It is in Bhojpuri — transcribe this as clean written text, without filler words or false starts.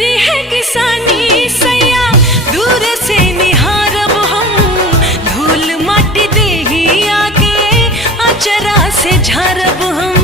करी है किसानी सैया दूर से निहारब हम, धूल माटी देही आके अचरा से झारब हम।